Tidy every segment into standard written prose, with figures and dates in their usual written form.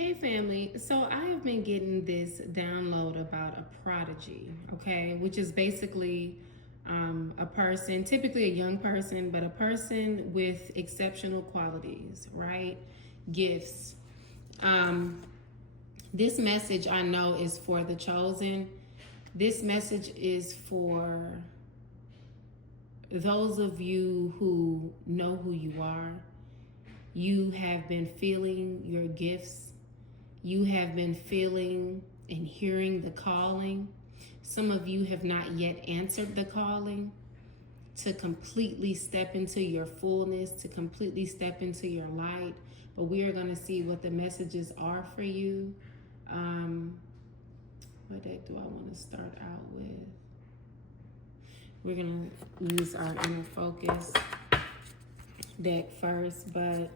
Hey family, so I have been getting this download about a prodigy, okay, which is basically a person, typically a young person, but a person with exceptional qualities, right? Gifts. Um, this message I know is for the chosen. This message is for those of you who know who you are. You have been feeling your gifts. You have been feeling and hearing the calling. Some of you have not yet answered the calling to completely step into your fullness, to completely step into your light. But we are going to see what the messages are for you. What deck do I want to start out with? We're going to use our inner focus deck first, but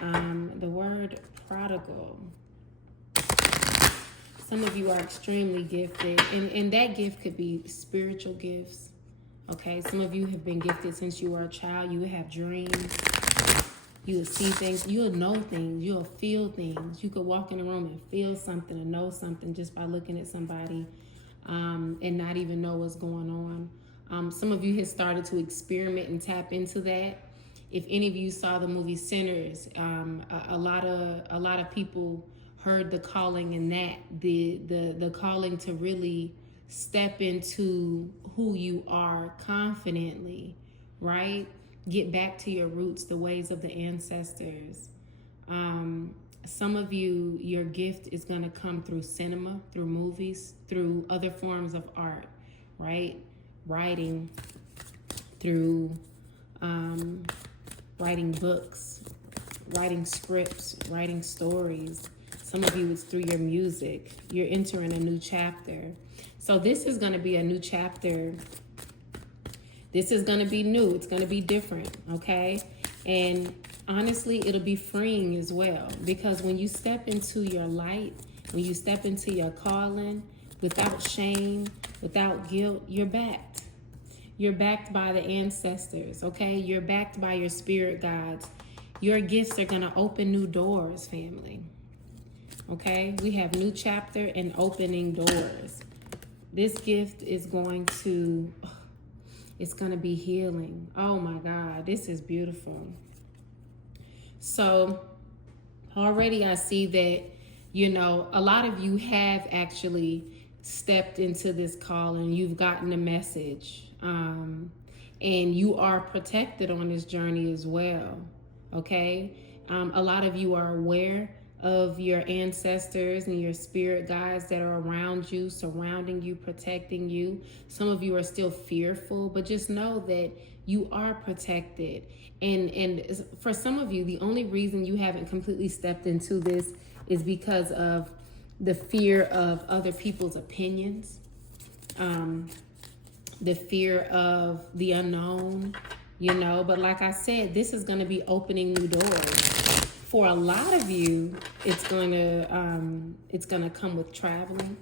the word prodigal. Some of you are extremely gifted, and that gift could be spiritual gifts. Okay, some of you have been gifted since you were a child. You have dreams. You will see things. You'll know things. You'll feel things. You could walk in a room and feel something or know something just by looking at somebody and not even know what's going on. Some of you have started to experiment and tap into that. If any of you saw the movie Sinners, a lot of people heard the calling in that, the calling to really step into who you are confidently, right? Get back to your roots, the ways of the ancestors. Some of you, your gift is going to come through cinema, through movies, through other forms of art, right? Writing, through writing books, writing scripts, writing stories. Some of you, it's through your music. You're entering a new chapter. So this is going to be a new chapter. This is going to be new. It's going to be different, okay? And honestly, it'll be freeing as well. Because when you step into your light, when you step into your calling, without shame, without guilt, you're backed. You're backed by the ancestors, okay? You're backed by your spirit guides. Your gifts are going to open new doors, family. Okay, we have new chapter and opening doors. This gift is going to, it's going to be healing. Oh my God, this is beautiful. So already I see that, you know, a lot of you have actually stepped into this call and you've gotten a message. And you are protected on this journey as well. Okay, a lot of you are aware of your ancestors and your spirit guides that are around you, surrounding you, protecting you. Some of you are still fearful, but just know that you are protected. And for some of you, the only reason you haven't completely stepped into this is because of the fear of other people's opinions, the fear of the unknown, you know. But like I said, this is going to be opening new doors. For a lot of you, it's gonna come with traveling.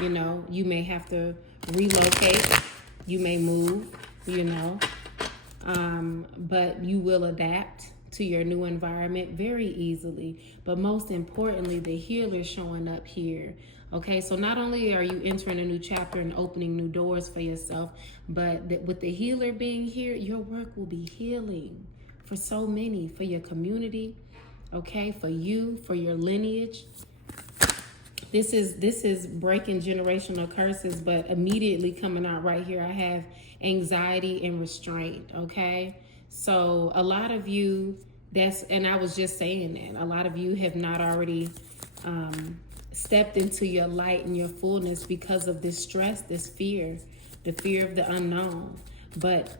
You know, you may have to relocate. You may move. You know, but you will adapt to your new environment very easily. But most importantly, the healer showing up here. Okay, so not only are you entering a new chapter and opening new doors for yourself, but with the healer being here, your work will be healing for so many, for your community. Okay, for you, for your lineage. This is breaking generational curses, but immediately coming out right here, I have anxiety and restraint. Okay, so a lot of you, and I was just saying that, a lot of you have not already stepped into your light and your fullness because of this stress, this fear, the fear of the unknown. But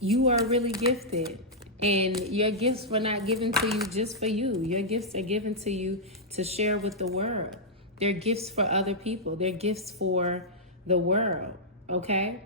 you are really gifted. And your gifts were not given to you just for you. Your gifts are given to you to share with the world. They're gifts for other people. They're gifts for the world, okay?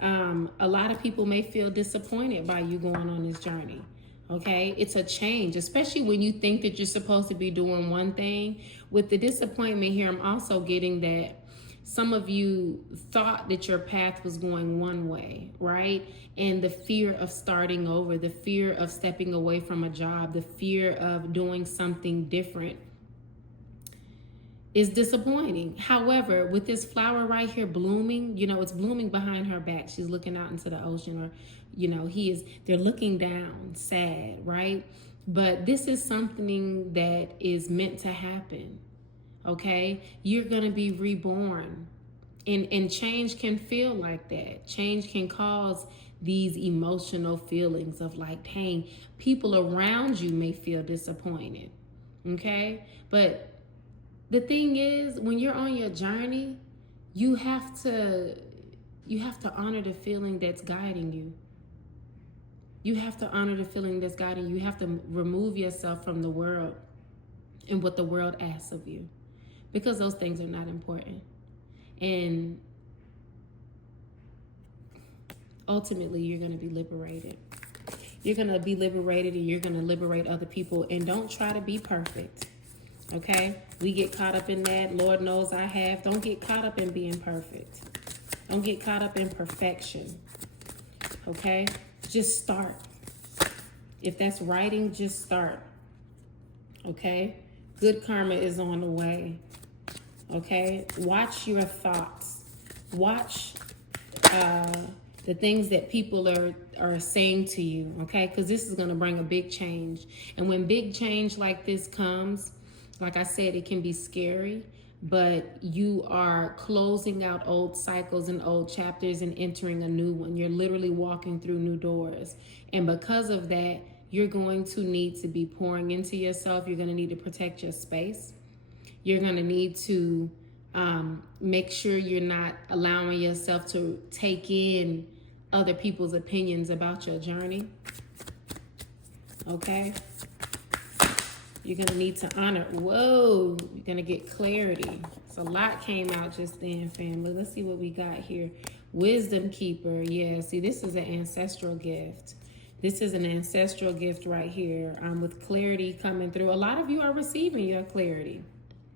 A lot of people may feel disappointed by you going on this journey, okay? It's a change, especially when you think that you're supposed to be doing one thing. With the disappointment here, I'm also getting that some of you thought that your path was going one way, right? And the fear of starting over, the fear of stepping away from a job, the fear of doing something different is disappointing. However, with this flower right here blooming, it's blooming behind her back. She's looking out into the ocean, or, they're looking down, sad, right? But this is something that is meant to happen, okay? You're going to be reborn. And change can feel like that. Change can cause these emotional feelings of like pain. People around you may feel disappointed, okay? But the thing is, when you're on your journey, you have to honor the feeling that's guiding you. You have to honor the feeling that's guiding you. You have to remove yourself from the world and what the world asks of you, because those things are not important. And ultimately, you're going to be liberated. You're going to be liberated, and you're going to liberate other people. And don't try to be perfect, okay? We get caught up in that. Lord knows I have. Don't get caught up in being perfect. Don't get caught up in perfection, okay? Just start. If that's writing, just start, okay? Good karma is on the way, okay? Watch your thoughts. Watch the things that people are saying to you, okay? Because this is going to bring a big change. And when big change like this comes, like I said, it can be scary, but you are closing out old cycles and old chapters and entering a new one. You're literally walking through new doors. And because of that, you're going to need to be pouring into yourself. You're going to need to protect your space. You're going to need to make sure you're not allowing yourself to take in other people's opinions about your journey. Okay? You're going to need to honor. Whoa, you're going to get clarity. So a lot came out just then, family. Let's see what we got here. Wisdom keeper. Yeah, see, this is an ancestral gift. This is an ancestral gift right here, with clarity coming through. A lot of you are receiving your clarity,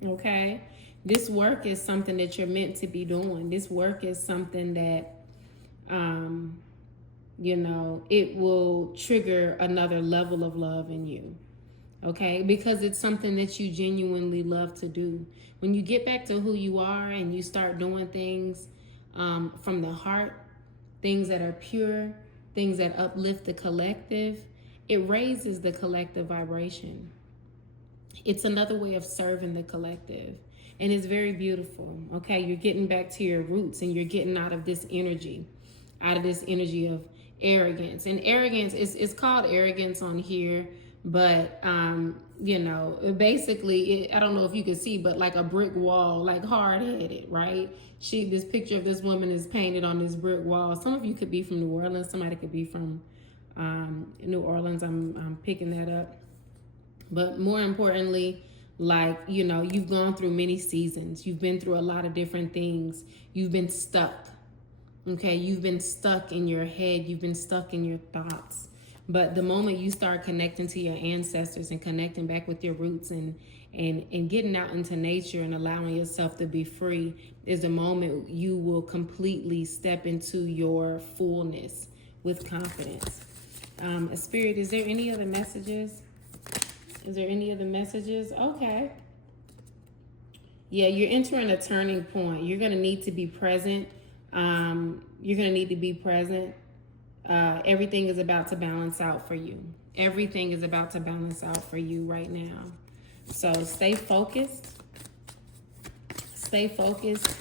okay? This work is something that you're meant to be doing. This work is something that, it will trigger another level of love in you. Okay, because it's something that you genuinely love to do. When you get back to who you are and you start doing things from the heart, things that are pure, things that uplift the collective, it raises the collective vibration. It's another way of serving the collective. And it's very beautiful. Okay, you're getting back to your roots, and you're getting out of this energy of arrogance. And arrogance is called arrogance on here. But, basically, I don't know if you can see, but like a brick wall, like hard-headed, right? This picture of this woman is painted on this brick wall. Some of you could be from New Orleans. Somebody could be from New Orleans. I'm picking that up. But more importantly, like, you've gone through many seasons. You've been through a lot of different things. You've been stuck, okay? You've been stuck in your head. You've been stuck in your thoughts. But the moment you start connecting to your ancestors and connecting back with your roots and getting out into nature and allowing yourself to be free is the moment you will completely step into your fullness with confidence. Spirit, is there any other messages? Okay. Yeah, you're entering a turning point. You're going to need to be present. Everything is about to balance out for you. Everything is about to balance out for you right now. So stay focused. Stay focused.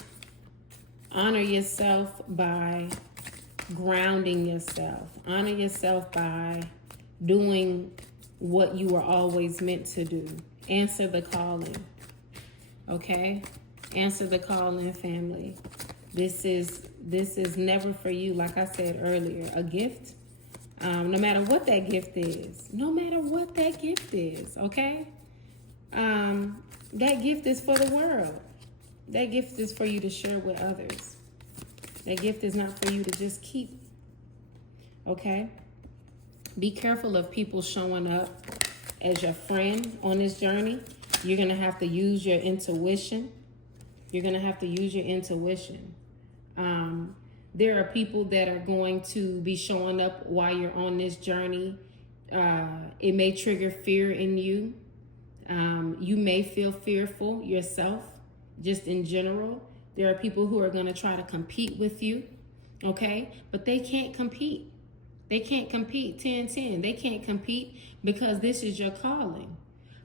Honor yourself by grounding yourself. Honor yourself by doing what you were always meant to do. Answer the calling. Okay? Answer the calling, family. This is never for you, like I said earlier, a gift. No matter what that gift is. No matter what that gift is, okay? That gift is for the world. That gift is for you to share with others. That gift is not for you to just keep. Okay? Be careful of people showing up as your friend on this journey. You're going to have to use your intuition. You're going to have to use your intuition. There are people that are going to be showing up while you're on this journey. It may trigger fear in you. You may feel fearful yourself. just in general. There are people who are going to try to compete with you, okay? But they can't compete. They can't compete 10-10. They can't compete because this is your calling.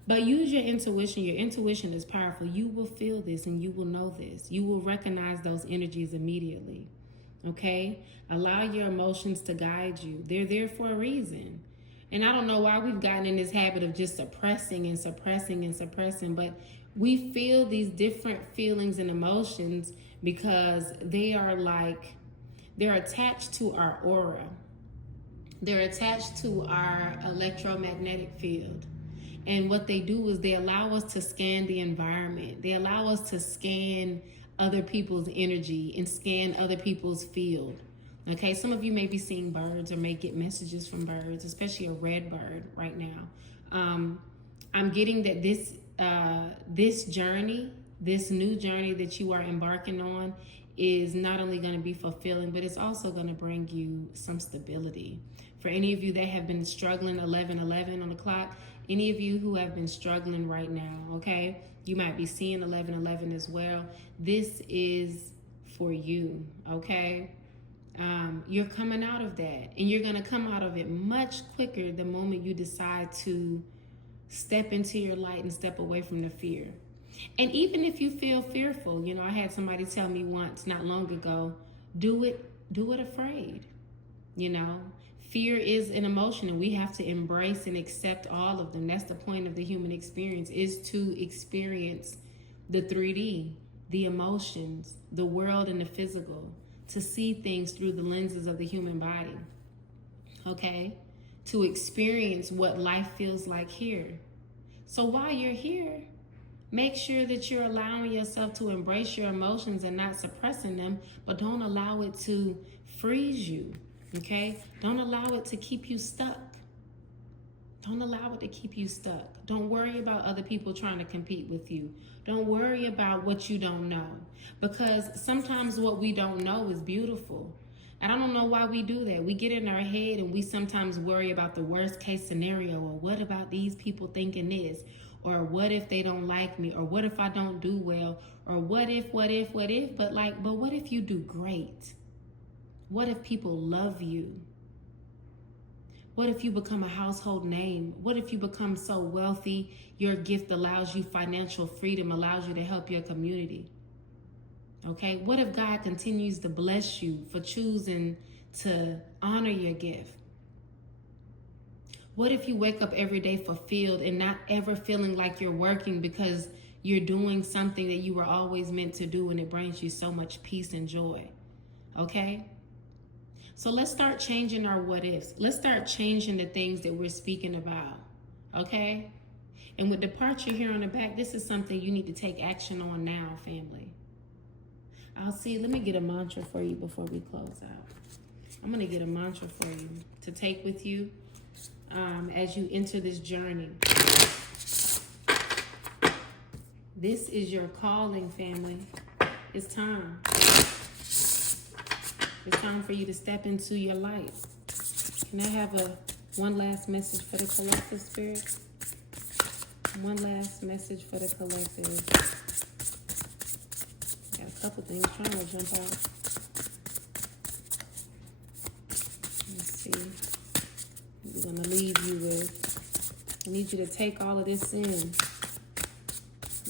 But use your intuition. Your intuition is powerful. You will feel this and you will know this. You will recognize those energies immediately, okay? Allow your emotions to guide you. They're there for a reason. And I don't know why we've gotten in this habit of just suppressing and suppressing and suppressing, but we feel these different feelings and emotions because they're attached to our aura. They're attached to our electromagnetic field. And what they do is they allow us to scan the environment. They allow us to scan other people's energy and scan other people's field. Okay, some of you may be seeing birds or may get messages from birds, especially a red bird right now. I'm getting that this journey, this new journey that you are embarking on is not only going to be fulfilling, but it's also going to bring you some stability. For any of you that have been struggling, 11:11 on the clock, any of you who have been struggling right now, okay, you might be seeing 11:11 as well. This is for you, okay? You're coming out of that, and you're going to come out of it much quicker the moment you decide to step into your light and step away from the fear. And even if you feel fearful, you know, I had somebody tell me once not long ago, do it afraid. You know, fear is an emotion and we have to embrace and accept all of them. That's the point of the human experience, is to experience the 3D, the emotions, the world and the physical, to see things through the lenses of the human body, okay? To experience what life feels like here. So while you're here, make sure that you're allowing yourself to embrace your emotions and not suppressing them, but don't allow it to freeze you, okay? Don't allow it to keep you stuck. Don't allow it to keep you stuck. Don't worry about other people trying to compete with you. Don't worry about what you don't know, because sometimes what we don't know is beautiful. And I don't know why we do that. We get in our head and we sometimes worry about the worst case scenario, or what about these people thinking this, or what if they don't like me, or what if I don't do well, or what if, but what if you do great? What if people love you? What if you become a household name? What if you become so wealthy, your gift allows you financial freedom, allows you to help your community? Okay, what if God continues to bless you for choosing to honor your gift? What if you wake up every day fulfilled and not ever feeling like you're working because you're doing something that you were always meant to do, and it brings you so much peace and joy? Okay? So let's start changing our what ifs. Let's start changing the things that we're speaking about. Okay? And with departure here on the back, this is something you need to take action on now, family. Let me get a mantra for you before we close out. I'm going to get a mantra for you to take with you as you enter this journey. This is your calling, family. It's time. It's time for you to step into your light. Can I have one last message for the collective, spirit? One last message for the collective. Got a couple things trying to jump out. Let's see. We're going to leave you with, I need you to take all of this in.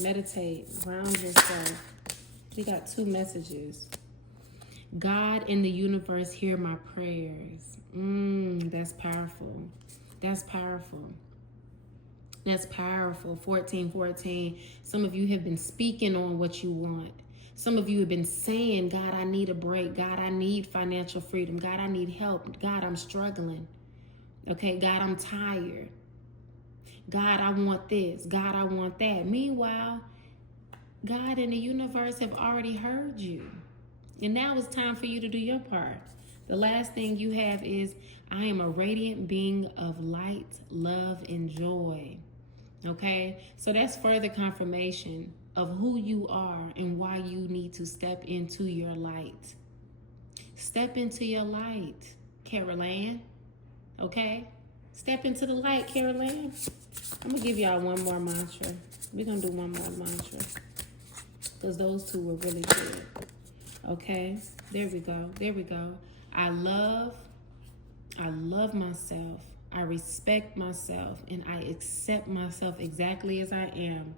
Meditate, ground yourself. We got 2 messages. God in the universe, hear my prayers. That's powerful. That's powerful. That's powerful. 1414. Some of you have been speaking on what you want. Some of you have been saying, God, I need a break. God, I need financial freedom. God, I need help. God, I'm struggling. Okay, God, I'm tired. God, I want this. God, I want that. Meanwhile, God and the universe have already heard you. And now it's time for you to do your part. The last thing you have is, I am a radiant being of light, love, and joy. Okay? So that's further confirmation of who you are and why you need to step into your light. Step into your light, Carol Ann. Okay? Step into the light, Carol Ann. I'm going to give y'all one more mantra. We're going to do one more mantra. because those two were really good. Okay, there we go. There we go. I love myself. I respect myself, and I accept myself exactly as I am.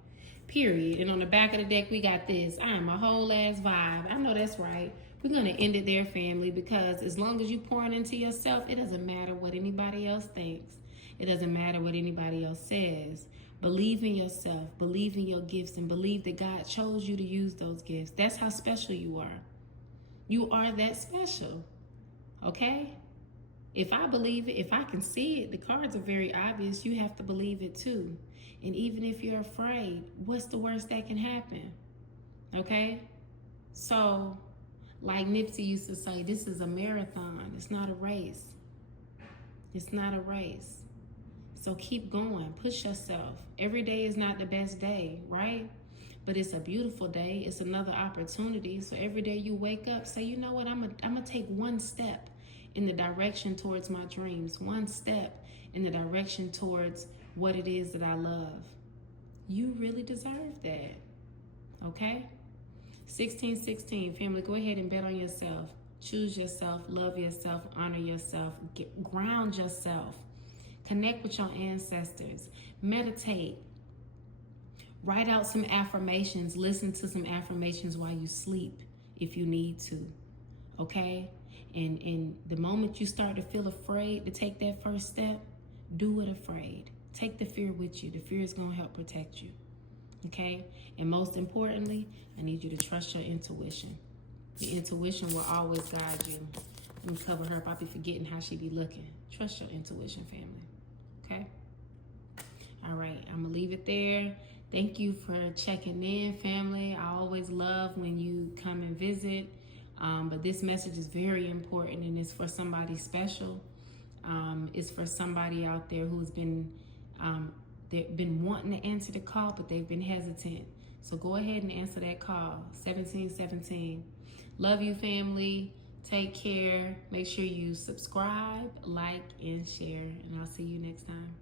Period. And on the back of the deck, we got this. I am a whole ass vibe. I know that's right. We're going to end it there, family, because as long as you pouring into yourself, it doesn't matter what anybody else thinks. It doesn't matter what anybody else says. Believe in yourself. Believe in your gifts, and believe that God chose you to use those gifts. That's how special you are. You are that special. Okay? If I believe it, if I can see it, the cards are very obvious. You have to believe it too. And even if you're afraid, what's the worst that can happen? Okay? So, like Nipsey used to say, this is a marathon. It's not a race. It's not a race. So keep going. Push yourself. Every day is not the best day, right? But it's a beautiful day. It's another opportunity. So every day you wake up, say, you know what? I'm gonna take one step in the direction towards my dreams. One step in the direction towards what it is that I love. You really deserve that. Okay? 1616, family, go ahead and bet on yourself. Choose yourself, love yourself, honor yourself, ground yourself. Connect with your ancestors. Meditate. Write out some affirmations. Listen to some affirmations while you sleep if you need to. Okay? And the moment you start to feel afraid to take that first step, do it afraid. Take the fear with you. The fear is going to help protect you. Okay? And most importantly, I need you to trust your intuition. Your intuition will always guide you. Let me cover her up. I'll be forgetting how she be looking. Trust your intuition, family. Okay? All right. I'm going to leave it there. Thank you for checking in, family. I always love when you come and visit. But this message is very important, and it's for somebody special. It's for somebody out there who's been they've been wanting to answer the call, but they've been hesitant. So go ahead and answer that call, 1717. Love you, family. Take care. Make sure you subscribe, like, and share, and I'll see you next time.